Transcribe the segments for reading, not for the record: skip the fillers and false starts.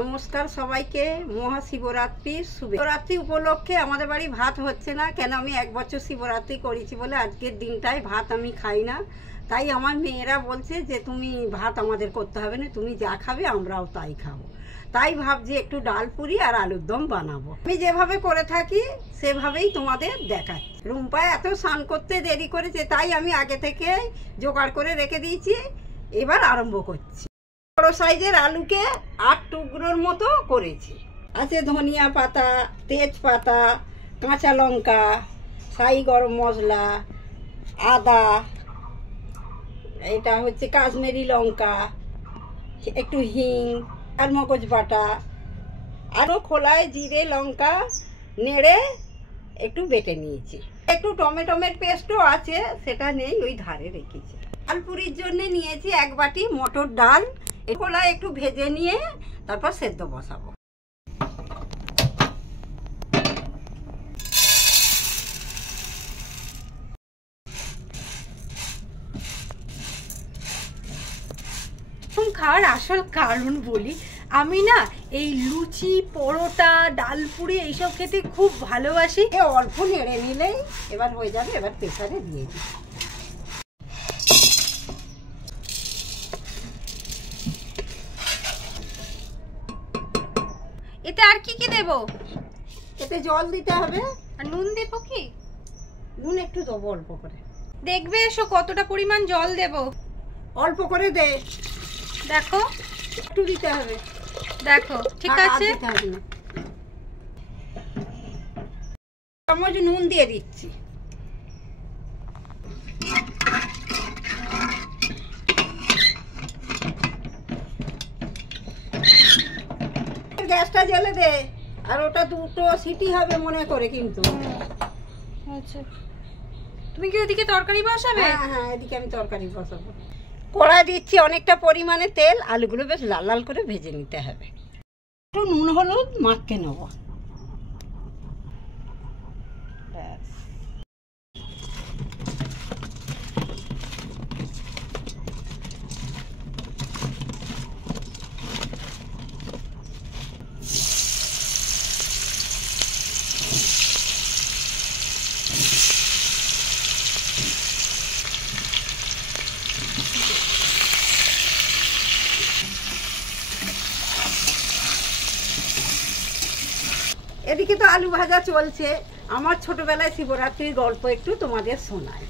নমস্কার সবাইকে। মহাশিবরাত্রির শিবরাত্রি উপলক্ষে আমাদের বাড়ি ভাত হচ্ছে না কেন, আমি 1 বছর শিবরাত্রি করেছি বলে আজকের দিনটায় ভাত আমি খাই না। তাই আমার মেয়েরা বলছে যে তুমি ভাত আমাদের করতে হবে না, তুমি যা খাবে আমরাও তাই খাবো। তাই ভাবছি একটু ডাল পুরি আর আলুর দম বানাবো। আমি যেভাবে করে থাকি সেভাবেই তোমাদের দেখাচ্ছি। রুম্পা এত স্নান করতে দেরি করেছে, তাই আমি আগে থেকে জোগাড় করে রেখে দিয়েছি। এবার আরম্ভ করছি। বড় সাইজের আলুকে 8 টুকরোর মতো করেছি। আছে ধনিয়া পাতা, তেজপাতা, কাঁচা লঙ্কা, শাহি গরম মশলা, আদা, এটা হচ্ছে কাশ্মীরি লঙ্কা, একটু হিং আর মগজ বাটা, আরও খোলায় জিরে লঙ্কা নেড়ে একটু বেটে নিয়েছি। একটু টমেটোমের পেস্টও আছে, সেটা নেই, ওই ধারে রেখেছি। ডাল পুরির জন্য নিয়েছি 1 বাটি মটর ডাল। খোলায় একটু ভেজে নিয়ে তারপর সেদ্ধ বসাবো। খাওয়ার আসল কারণ বলি, আমি না এই লুচি পরোটা ডাল পুরি এইসব খেতে খুব ভালোবাসি। অল্প নেড়ে নিলেই এবার হয়ে যাবে। এবার প্রেসারে দিয়ে দিই। এতে আর কি কি দেব? এতে জল দিতে হবে। আর নুন দেবো কি? নুন একটু দেবো অল্প করে। দেখবে এসো কতটা পরিমাণ জল দেব। অল্প করে দে। দেখো একটু দিতে হবে। দেখো ঠিক আছে। চামচ নুন দিয়ে দিচ্ছি। গ্যাসটা জ্বেলে দে, আর ওটা 2টো সিটি হবে মনে করে কিন্তু। আচ্ছা, তুমি কি ওদিকে তরকারি বসাবে? হ্যাঁ, এদিকে আমি তরকারি বসাবো। কড়াই দিচ্ছি অনেকটা পরিমাণে তেল। আলুগুলো বেশ লাল লাল করে ভেজে নিতে হবে। একটু নুন হলুদ মাখকে নেব। এদিকে তো আলু ভাজা চলছে। আমার ছোটবেলায় শিবরাত্রির গল্প একটু তোমাদের শোনাই।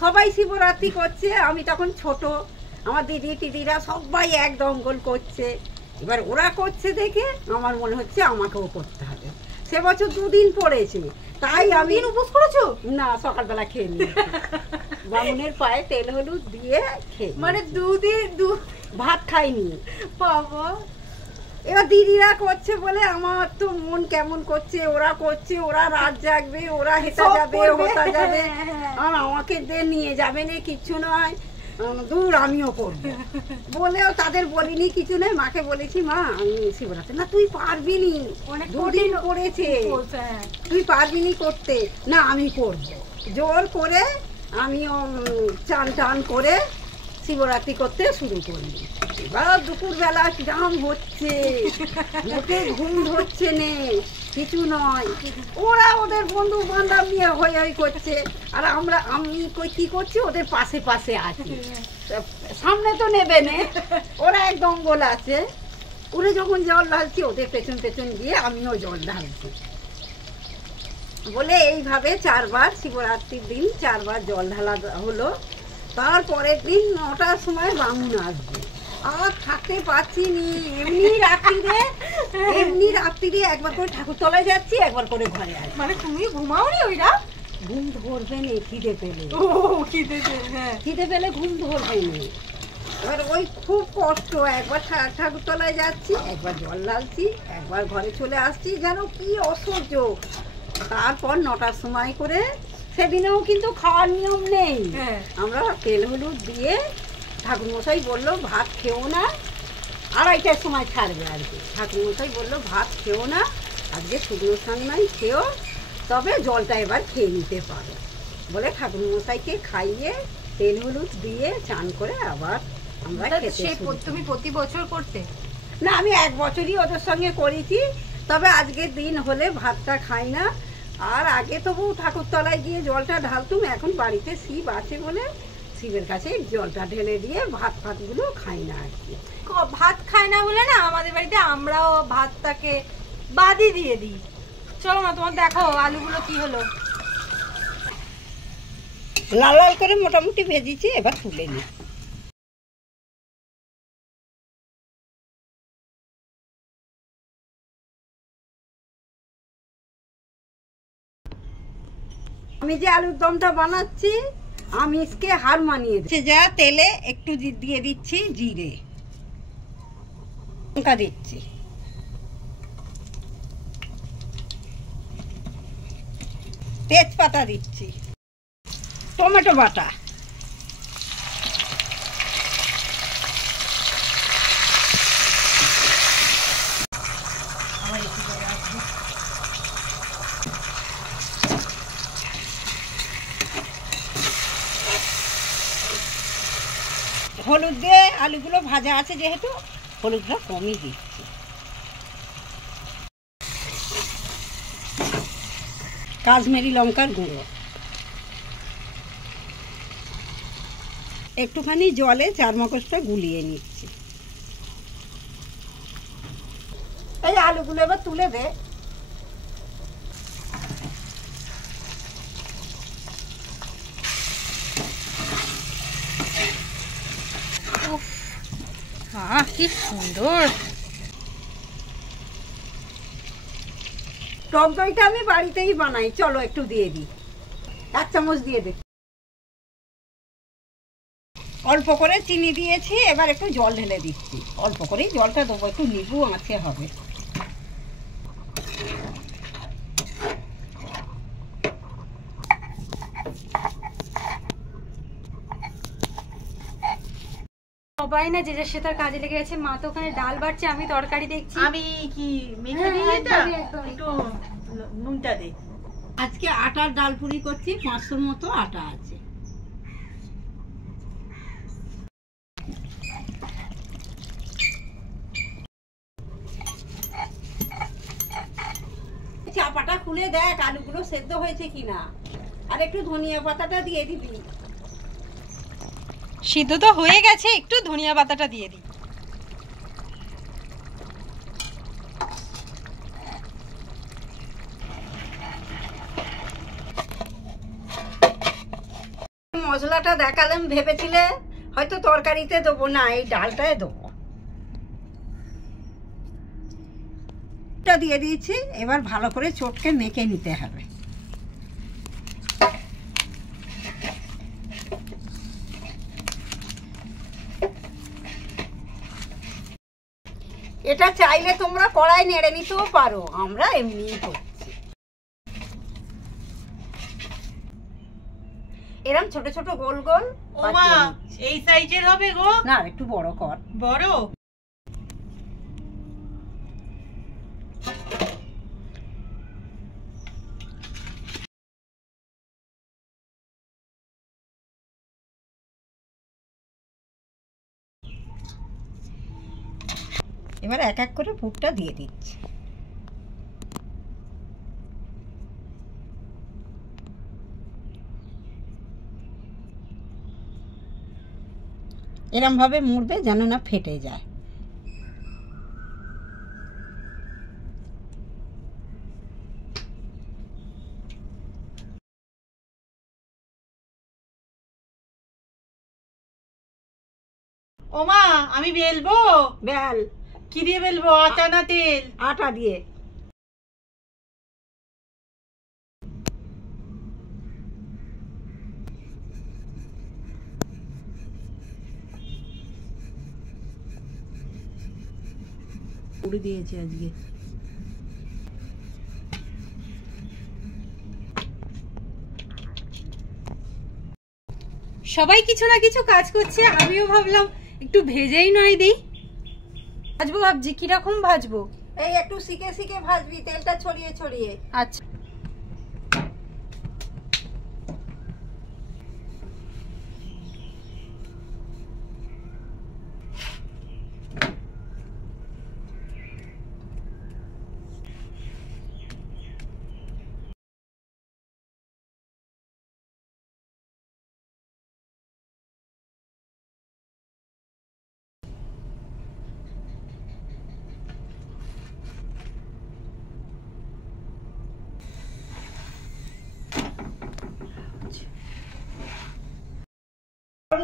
সবাই শিবরাত্রি করছে, আমি তখন ছোট। আমার দিদি টিদিরা সবাই এক দঙ্গল করছে। এবার ওরা করছে দেখে আমার মনে হচ্ছে আমাকেও করতে হবে। সে বছর 2 দিন পড়েছে, তাই আমি উপোস করেছো? না, সকালবেলা খেয়ে নিই। বামুনের পায়ে তেল হলুদ দিয়ে খেয়ে, মানে 2 দিন ভাত খাইনি বাবা। এবার দিদিরা করছে বলে আমার তো মন কেমন করছে। ওরা করছে, ওরা রাত জাগবে, ওরা হেঁটে যাবে, হোতা যাবে, আর আমাকে নিয়ে যাবে না, কিচ্ছু নয়, দূর আমিও করবো বলেও তাদের বলিনি, কিছু নেই। মাকে বলেছি, মা আমি শিবরাত্রি, না তুই পারবি নি, 2 দিন পড়েছে, তুই পারবি নি করতে। না আমি করবো। জোর করে আমিও চান টান করে শিবরাত্রি করতে শুরু করি। এবার দুপুরবেলা কিরম হচ্ছে, মুখে ঘুম ধরছে নে, কিছু নয়। ওরা ওদের বন্ধু বান্ধব নিয়ে হই হই করছে, আর আমি কি করছি, ওদের পাশে পাশে আছি। সামনে তো নেবে না, ওরা এক দঙ্গল আছে। ওরা যখন জল ঢালছি, ওদের পেছন পেছন গিয়ে আমিও জল ঢালছি বলে এইভাবে 4 বার শিবরাত্রির দিন 4 বার জল ঢালা হলো। তারপরের দিন 9টার সময় বামুন আসবে। আর থাকতে পারছি নি। এমনি রাত্রিরে একবার করে ঠাকুরতলায় যাচ্ছি, একবার করে ঘরে আসছি। মানে তুমি ঘুমাও নি ওই রাত? ঘুম ধরবে না খিদে পেলে। খিদে পেলে ঘুম ধরবে না। এবার ওই খুব কষ্ট। একবার ঠাকুরতলায় যাচ্ছি, একবার জল ঢালছি, একবার ঘরে চলে আসছি, যেন কি অসহ্য। তারপর 9টার সময় করে, সেদিনেও কিন্তু খাওয়ার নিয়ম নেই। আমরা তেল হলুদ দিয়ে, ঠাকুরমশাই বললো ভাত খেও না, 2:30টার সময় ছাড়বে আর কি। ঠাকুরমশাই বললো ভাত খেও না, আজকে শুকনো স্নান নাই, খেও, তবে জলটা এবার খেয়ে নিতে পারো বলে ঠাকুরমশাইকে খাইয়ে তেল হলুদ দিয়ে চান করে আবার আমরা খেতে শুরু করি। তুমি প্রতি বছর করতে? না, আমি 1 বছরই ওদের সঙ্গে করেছি, তবে আজকের দিন হলে ভাতটা খাই না। আর আগে তবু ঠাকুরতলায় গিয়ে জলটা ঢালতুম, এখন বাড়িতে শিব আছে বলে শিবের কাছে জলটা ঢেলে দিয়ে ভাত ফাতগুলো খাই না আর কি। ভাত খায় না বলে না আমাদের বাড়িতে আমরাও ভাতটাকে বাদই দিয়ে দিই। চলো না, তোমার দেখাও আলুগুলো কি হলো। লাল লাল করে মোটামুটি ভেজেছি, এবার তুলে নিই। আমি যে আলুর দমটা বানাচ্ছি আমিষকে হার মানিয়ে দিচ্ছি। যা তেলে একটু দিয়ে দিচ্ছি জিরে, লঙ্কা দিচ্ছি, তেজপাতা দিচ্ছি, টমেটো বাটা, হলুদ দিয়ে আলুগুলো ভাজা আছে যেহেতু হলুদটা কমই দিচ্ছি, কাশ্মীরি লঙ্কার গুঁড়ো, একটুখানি জলে চারমগজটা গুলিয়ে নিচ্ছি। এই আলুগুলো এবার তুলে দে। কি সুন্দর টক দইটা আমি বাড়িতেই বানাই, চলো একটু দিয়ে দিই, 1 চামচ দিয়ে দে। অল্প করে চিনি দিয়েছি, এবার একটু জল ঢেলে দিচ্ছি, অল্প করেই জলটা দেবো, একটু লেবু আঁচে হবে। সবাই না যে যার সাথে কাজে লেগে গেছে। মা তো ওখানে ডাল বাড়ছে, আমি তরকারি দেখছি। আমি কি মেখে দিই এটা একটু নুনটা দে। আজকে আটার ডাল পুরি করছি, 500 মতো আটা আছে। চাপাটা খুলে দেখ আলুগুলো সেদ্ধ হয়েছে কিনা, আর একটু ধনিয়া পাতাটা দিয়ে দিবি। সিদ্ধ তো হয়ে গেছে, একটু ধনিয়া পাতাটা দিয়ে দিই। মশলাটা দেখালাম, ভেবেছিলে হয়তো তরকারিতে দেবো না, এই ডালটায় দেবো। দিয়ে দিয়েছি, এবার ভালো করে চটকে মেখে নিতে হবে। এটা চাইলে তোমরা কড়াই নেড়ে নিতেও পারো, আমরা এমনিই করছি। এরকম ছোট ছোট গোল গোল। ওমা এই সাইজের হবে গো? না, একটু বড় কর। বড়? এবার এক এক করে পুরটা দিয়ে দিচ্ছি। এরম ভাবে মুড়বে যেন না ফেটে যায়। ওমা আমি বেলবো? বেল। কি দিয়ে বেলবো, আটা না তেল? আটা দিয়ে। পুরি দিয়েছি আজকে। সবাই কিছু না কিছু কাজ করছে, আমিও ভাবলাম একটু ভেজেই নয় দিই। ভাজবো ভাবছি, কিরকম ভাজবো? এই একটু শিখে শিখে ভাজবি, তেলটা ছড়িয়ে ছড়িয়ে। আচ্ছা।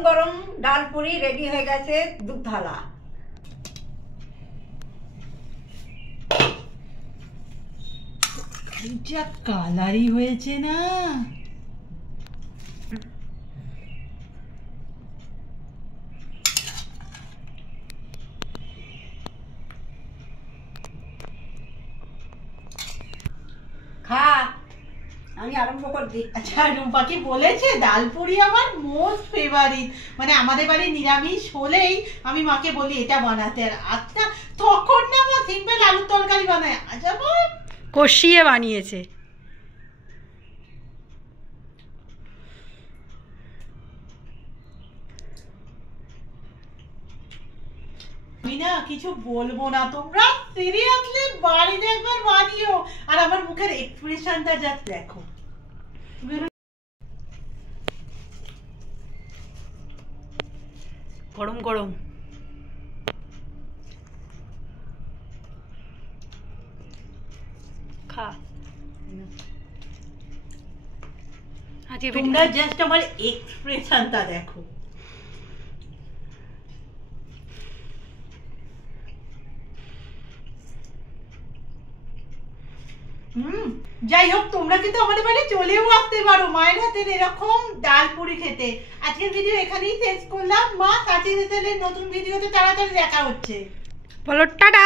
গরম ডাল পুরি রেডি হয়ে গেছে, দুধ থালা। যা কালারই হয়েছে না, খা, আমি আরম্ভ করে দিই। আচ্ছা রুম্পাকে বলেছে ডালপুরি আমার মোস্ট ফেভারিট, মানে আমাদের বাড়ি নিরামিষ হলেই আমি মাকে বলি এটা বানাতে, আর আচ্ছা তখন না মা সিম্পল আলুর তরকারি বানায়, আচ্ছা কষিয়ে বানিয়েছে। আমি না কিছু বলবো না, তোমরা সিরিয়াসলি বাড়িতে একবার বানিও, আর আমার মুখের এক্সপ্রেশনটা জাস্ট দেখো। গরম গরম খা। তোমরা জাস্ট আমার এক্সপ্রেশনটা দেখো। যাই হোক, তোমরা কিন্তু আমাদের বাড়ি চলেও আসতে পারো মায়ের হাতের এরকম ডাল পুরি খেতে। আজকের ভিডিও এখানেই শেষ করলাম, মা কাছে নতুন ভিডিওতে তাড়াতাড়ি দেখা হচ্ছে। বলো টাটা।